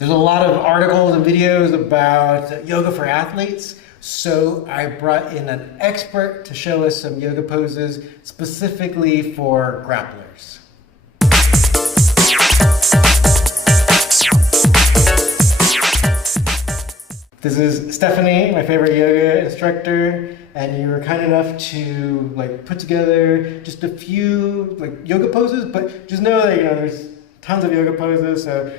There's a lot of articles and videos about yoga for athletes, so I brought in an expert to show us some yoga poses specifically for grapplers. This is Stephanie, my favorite yoga instructor, and you were kind enough to put together just a few yoga poses, but just know that there's tons of yoga poses, so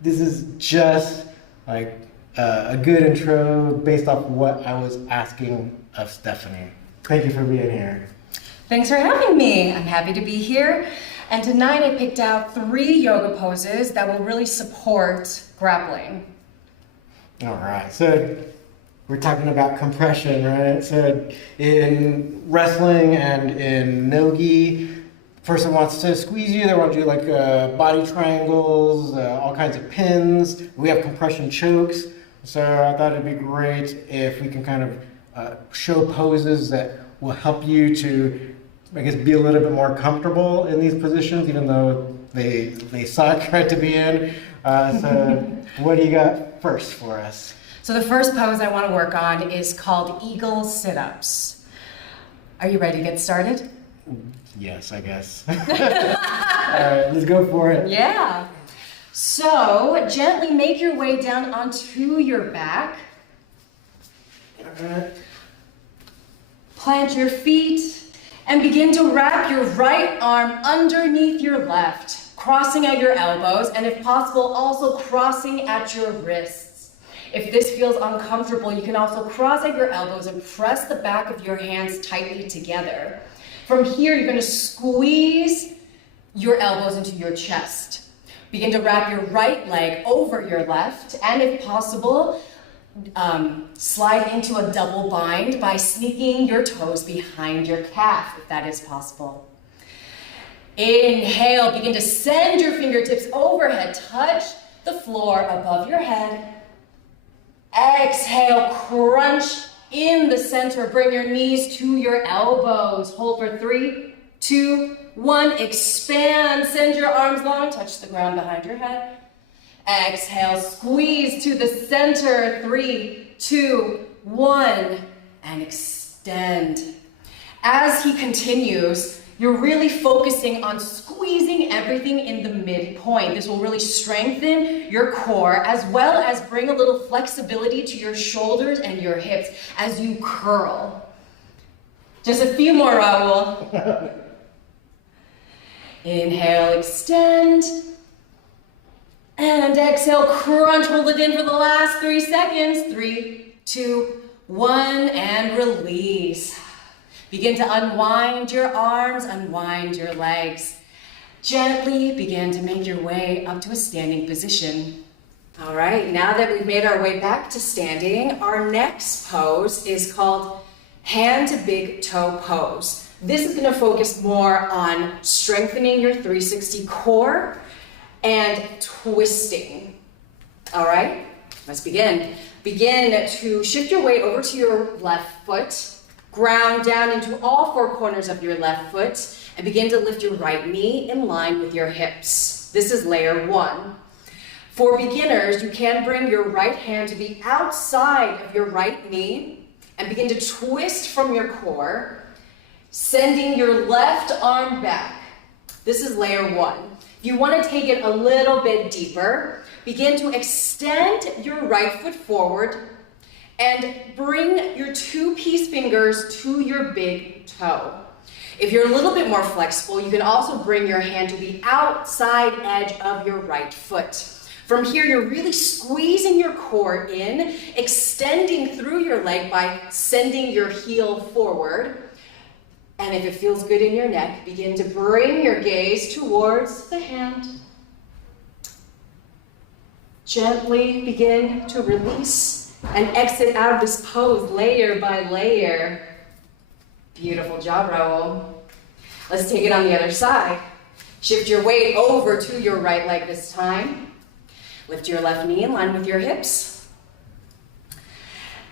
this is just a good intro based off what I was asking of Stephanie. Thank you for being here. Thanks for having me. I'm happy to be here. And tonight I picked out 3 yoga poses that will really support grappling. All right, so we're talking about compression, right? So in wrestling and in no-gi, person wants to squeeze you, they want to do body triangles, all kinds of pins. We have compression chokes. So I thought it'd be great if we can kind of show poses that will help you to, be a little bit more comfortable in these positions, even though they suck, right, to be in. So what do you got first for us? So the first pose I want to work on is called eagle sit-ups. Are you ready to get started? Yes, I guess. All right, let's go for it. Yeah. So gently make your way down onto your back. All right. Plant your feet and begin to wrap your right arm underneath your left, crossing at your elbows, and if possible, also crossing at your wrists. If this feels uncomfortable, you can also cross at your elbows and press the back of your hands tightly together. From here, you're going to squeeze your elbows into your chest. Begin to wrap your right leg over your left, and if possible, slide into a double bind by sneaking your toes behind your calf, if that is possible. Inhale, begin to send your fingertips overhead, touch the floor above your head. Exhale, crunch in the center, bring your knees to your elbows. Hold for 3, 2, 1, expand, send your arms long, touch the ground behind your head. Exhale, squeeze to the center, 3, 2, 1, and extend. As he continues, you're really focusing on squeezing everything in the midpoint. This will really strengthen your core as well as bring a little flexibility to your shoulders and your hips as you curl. Just a few more, Raul. Inhale, extend. And exhale, crunch, hold it in for the last 3 seconds. 3, 2, 1, and release. Begin to unwind your arms, unwind your legs. Gently begin to make your way up to a standing position. All right, now that we've made our way back to standing, our next pose is called hand to big toe pose. This is going to focus more on strengthening your 360 core and twisting. All right, let's begin. Begin to shift your weight over to your left foot. Ground down into all 4 corners of your left foot and begin to lift your right knee in line with your hips. This is layer 1. For beginners, you can bring your right hand to the outside of your right knee and begin to twist from your core, sending your left arm back. This is layer 1. If you want to take it a little bit deeper, begin to extend your right foot forward and bring your 2 peace fingers to your big toe. If you're a little bit more flexible, you can also bring your hand to the outside edge of your right foot. From here, you're really squeezing your core in, extending through your leg by sending your heel forward. And if it feels good in your neck, begin to bring your gaze towards the hand. Gently begin to release and exit out of this pose layer by layer. Beautiful job, Raul. Let's take it on the other side. Shift your weight over to your right leg this time. Lift your left knee in line with your hips.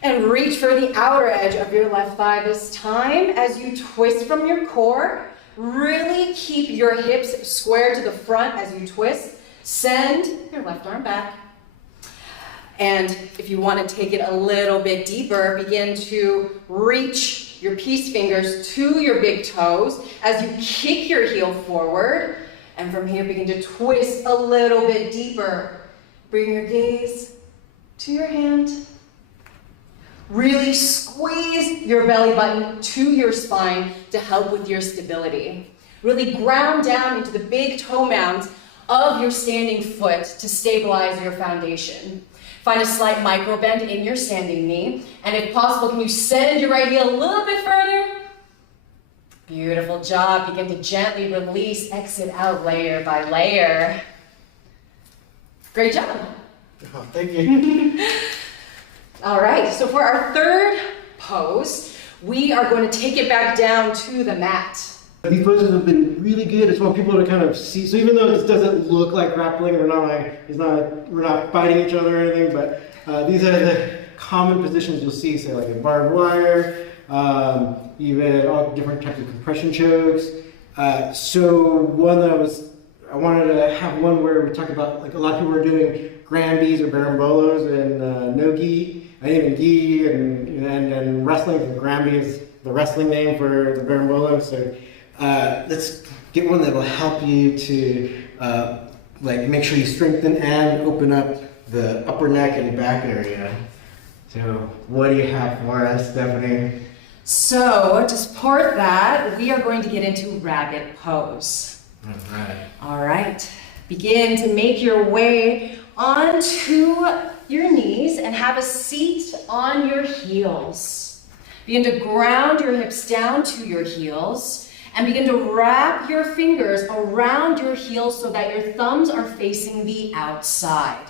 And reach for the outer edge of your left thigh this time as you twist from your core. Really keep your hips square to the front as you twist. Send your left arm back. And if you want to take it a little bit deeper, begin to reach your peace fingers to your big toes as you kick your heel forward. And from here, begin to twist a little bit deeper. Bring your gaze to your hand. Really squeeze your belly button to your spine to help with your stability. Really ground down into the big toe mounds of your standing foot to stabilize your foundation. Find a slight micro bend in your standing knee, and if possible, can you send your right heel a little bit further? Beautiful job. Begin to gently release, exit out layer by layer. Great job. Oh, thank you. All right, so for our third pose, we are going to take it back down to the mat. These poses have been really good. I just want people to kind of see. So even though this doesn't look like grappling, we're not fighting each other or anything, but these are the common positions you'll see. So like a barbed wire, even all different types of compression chokes. So I wanted to have one where we talk about, like, a lot of people are doing Granbies or Barambolos and no-gi, and even gi and wrestling. Granby is the wrestling name for the Barambolo. So let's get one that will help you to like make sure you strengthen and open up the upper neck and back area. So what do you have for us, Stephanie? So to support that, we are going to get into rabbit pose. All right. All right. Begin to make your way onto your knees and have a seat on your heels. Begin to ground your hips down to your heels and begin to wrap your fingers around your heels so that your thumbs are facing the outside.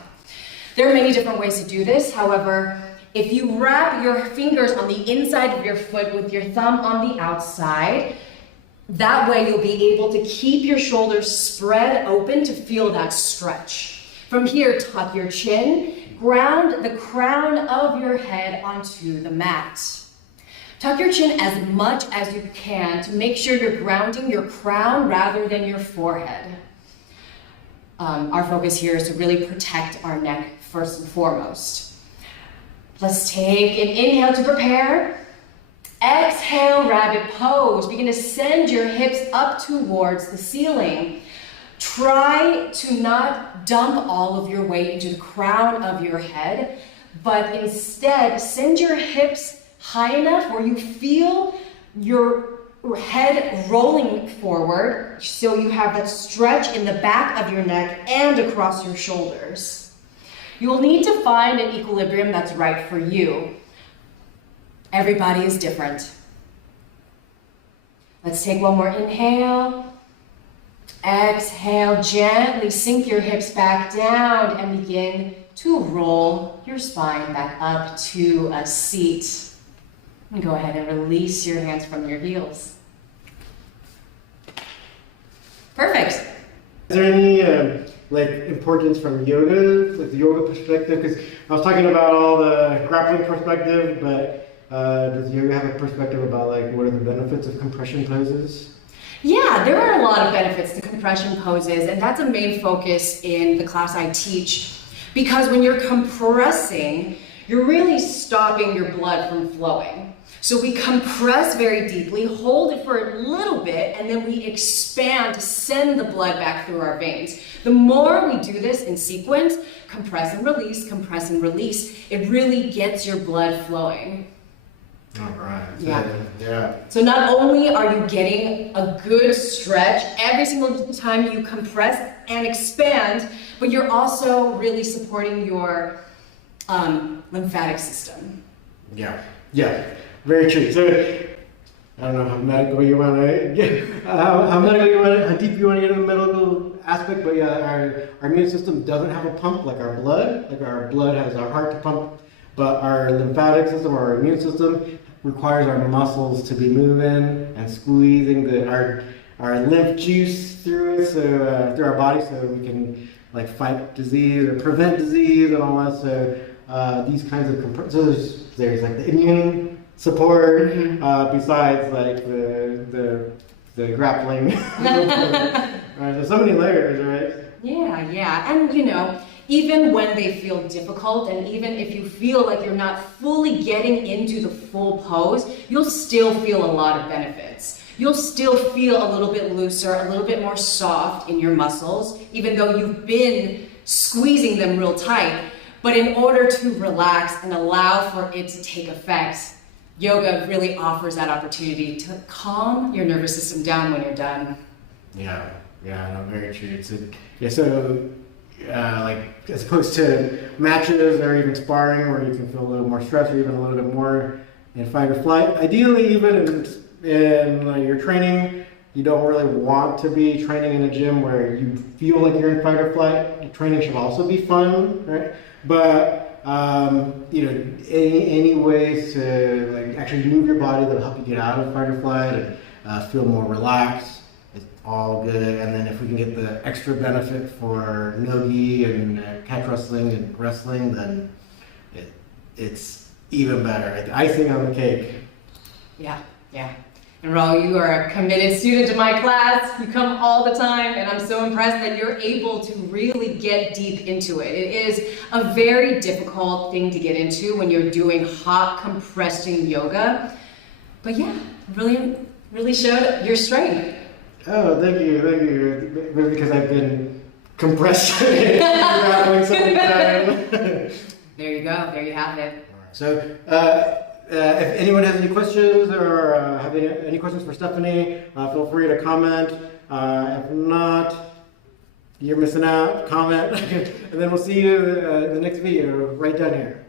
There are many different ways to do this. However, if you wrap your fingers on the inside of your foot with your thumb on the outside, that way you'll be able to keep your shoulders spread open to feel that stretch. From here, tuck your chin, ground the crown of your head onto the mat. Tuck your chin as much as you can to make sure you're grounding your crown rather than your forehead. Our focus here is to really protect our neck first and foremost. Let's take an inhale to prepare. Exhale, rabbit pose. Begin to send your hips up towards the ceiling. Try to not dump all of your weight into the crown of your head, but instead send your hips high enough where you feel your head rolling forward so you have that stretch in the back of your neck and across your shoulders. You'll need to find an equilibrium that's right for you. Everybody is different. Let's take one more inhale. Exhale, gently sink your hips back down and begin to roll your spine back up to a seat. And go ahead and release your hands from your heels. Perfect. Is there any like importance from yoga, like the yoga perspective? Because I was talking about all the grappling perspective, but does yoga have a perspective about like what are the benefits of compression poses? Yeah, there are a lot of benefits to compression poses, and that's a main focus in the class I teach. Because when you're compressing, you're really stopping your blood from flowing. So we compress very deeply, hold it for a little bit, and then we expand to send the blood back through our veins. The more we do this in sequence, compress and release, it really gets your blood flowing. All right. Yeah. So not only are you getting a good stretch every single time you compress and expand, but you're also really supporting your lymphatic system. Yeah. Very true. So I don't know how medical you want to get, how deep you want to get in the medical aspect, but yeah, our immune system doesn't have a pump like our blood. Like our blood has our heart to pump, but our lymphatic system, our immune system, requires our muscles to be moving and squeezing our lymph juice through it, so through our body, so we can like fight disease or prevent disease and all that. So these kinds of so there's like the immune support besides like the grappling. Right, there's so many layers, right? Yeah. And even when they feel difficult, and even if you feel like you're not fully getting into the full pose, you'll still feel a lot of benefits. You'll still feel a little bit looser, a little bit more soft in your muscles, even though you've been squeezing them real tight. But in order to relax and allow for it to take effect, yoga really offers that opportunity to calm your nervous system down when you're done. Yeah, no, very true. Like as opposed to matches or even sparring where you can feel a little more stress or even a little bit more in fight or flight. Ideally, even in your training, you don't really want to be training in a gym where you feel like you're in fight or flight. Training should also be fun, right? But any ways to like actually move your body that'll help you get out of fight or flight and feel more relaxed. It's all good. And then if we can get the extra benefit for no-gi and catch wrestling and wrestling, then it's even better. The icing on the cake. Yeah. And Raul, you are a committed student to my class. You come all the time, and I'm so impressed that you're able to really get deep into it. It is a very difficult thing to get into when you're doing hot compressing yoga. But yeah, really showed your strength. Oh, thank you. Maybe because I've been compressed traveling so many times. There you go. There you have it. So, if anyone has any questions or have any questions for Stephanie, feel free to comment. If not, you're missing out. Comment, and then we'll see you in the next video right down here.